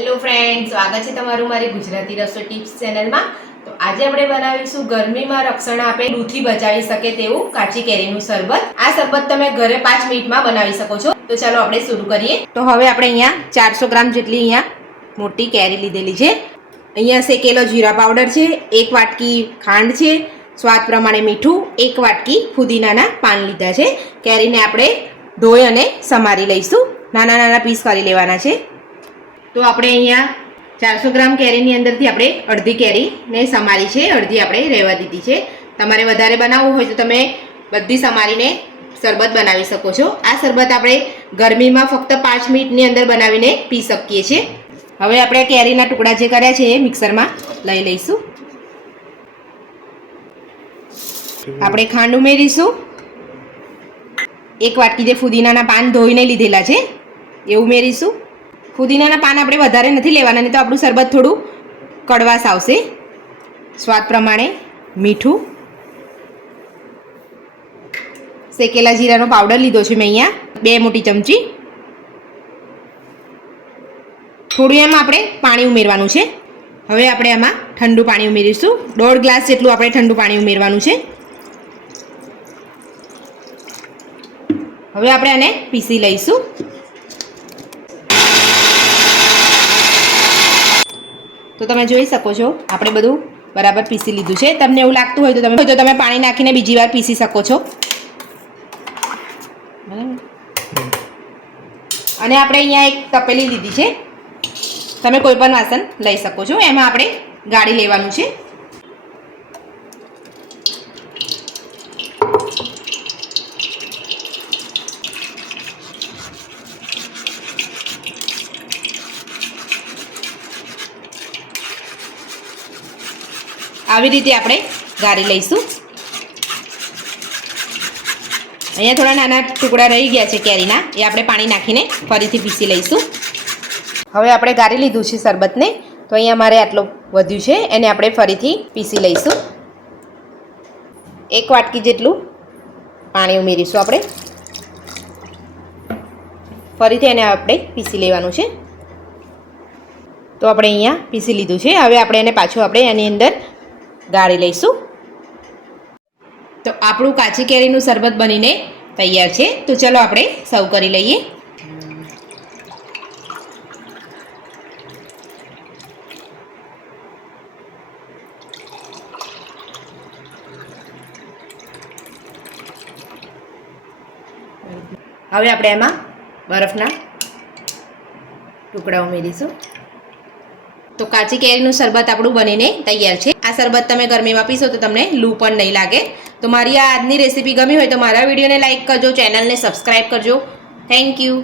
Hello friend, સ્વાગત છે તમારું મારી ગુજરાતી રસોઈ ટિપ્સ ચેનલમાં। તો આજે આપણે બનાવીશું ગરમીમાં રક્ષણ આપે, લૂથી બચાવી શકે તેવું કાચી કેરીનું શરબત। આ શરબત તમે ઘરે 5 મિનિટમાં બનાવી શકો છો। તો ચાલો આપણે શરૂ કરીએ। તો હવે આપણે અહીંયા 400 ગ્રામ જેટલી અહીંયા મોટી કેરી લીધેલી છે। અહીંયા શેકેલો જીરા પાવડર છે, 1 વાટકી ખાંડ છે, સ્વાદ પ્રમાણે મીઠું, 1 વાટકી ફુદીનાના પાન લીધા છે। કેરીને આપણે ધોઈ અને સમારી લઈશું, નાના નાના પીસ કરી લેવાના છે। તો આપણે અહીંયા 400 ગ્રામ કેરીની અંદરથી આપણે અડધી કેરીને સમારી છે, અડધી આપણે રહેવા દીધી છે। તમારે વધારે બનાવવું હોય તો તમે બધી સમારીને શરબત બનાવી શકો છો। આ શરબત આપણે ગરમીમાં ફક્ત 5 મિનિટની અંદર બનાવીને પી શકીએ છીએ। હવે આપણે કેરીના ટુકડા જે કર્યા છે એ મિક્સરમાં લઈ લઈશું। આપણે ખાંડ ઉમેરીશું, 1 વાટકી જે ફુદીનાના પાન ધોઈને લીધેલા છે એ ઉમેરીશું। ફુદીનાના પાન આપણે વધારે નથી લેવાના, નહીં તો આપણું શરબત થોડું કડવાશ આવશે। સ્વાદ પ્રમાણે મીઠું, શેકેલા જીરાનો પાવડર લીધો છે મેં અહીંયા 2 મોટી ચમચી। થોડું એમાં આપણે પાણી ઉમેરવાનું છે। હવે આપણે આમાં ઠંડુ પાણી ઉમેરીશું, 1.5 ગ્લાસ જેટલું આપણે ઠંડુ પાણી ઉમેરવાનું છે। હવે આપણે આને પીસી લઈશું। તો તમે જોઈ શકો છો આપણે બધું બરાબર પીસી લીધું છે। તમને એવું લાગતું હોય તો તમે પાણી નાખીને બીજી વાર પીસી શકો છો। અને આપણે અહીંયા એક તપેલી લીધી છે, તમે કોઈ પણ વાસણ લઈ શકો છો, એમાં આપણે ગાળી લેવાનું છે। આવી રીતે આપણે ગાળી લઈશું। અહીંયા થોડા નાના ટુકડા રહી ગયા છે કેરીના, એ આપણે પાણી નાખીને ફરીથી પીસી લઈશું। હવે આપણે ગાળી લીધું છે શરબતને, તો અહીંયા મારે આટલું વધ્યું છે, એને આપણે ફરીથી પીસી લઈશું। 1 વાટકી જેટલું પાણી ઉમેરીશું આપણે, ફરીથી એને આપણે પીસી લેવાનું છે। તો આપણે અહીંયા પીસી લીધું છે, હવે આપણે એને પાછું આપણે એની અંદર ગાળી લઈશું। તો આપણું કાચી કેરીનું શરબત બનીને તૈયાર છે। તો ચલો આપણે સર્વ કરી લઈએ। હવે આપણે એમાં બરફના ટુકડા ઉમેરીશું। તો કાચી કેરીનું શરબત આપણું બનીને તૈયાર છે। આ શરબત તમે ગરમીમાં પીશો તો તમને લૂ પણ નહીં લાગે। તો મારી આ આજની રેસીપી ગમી હોય તો મારા વિડીયોને લાઇક કરજો, ચેનલને સબસ્ક્રાઈબ કરજો। Thank you.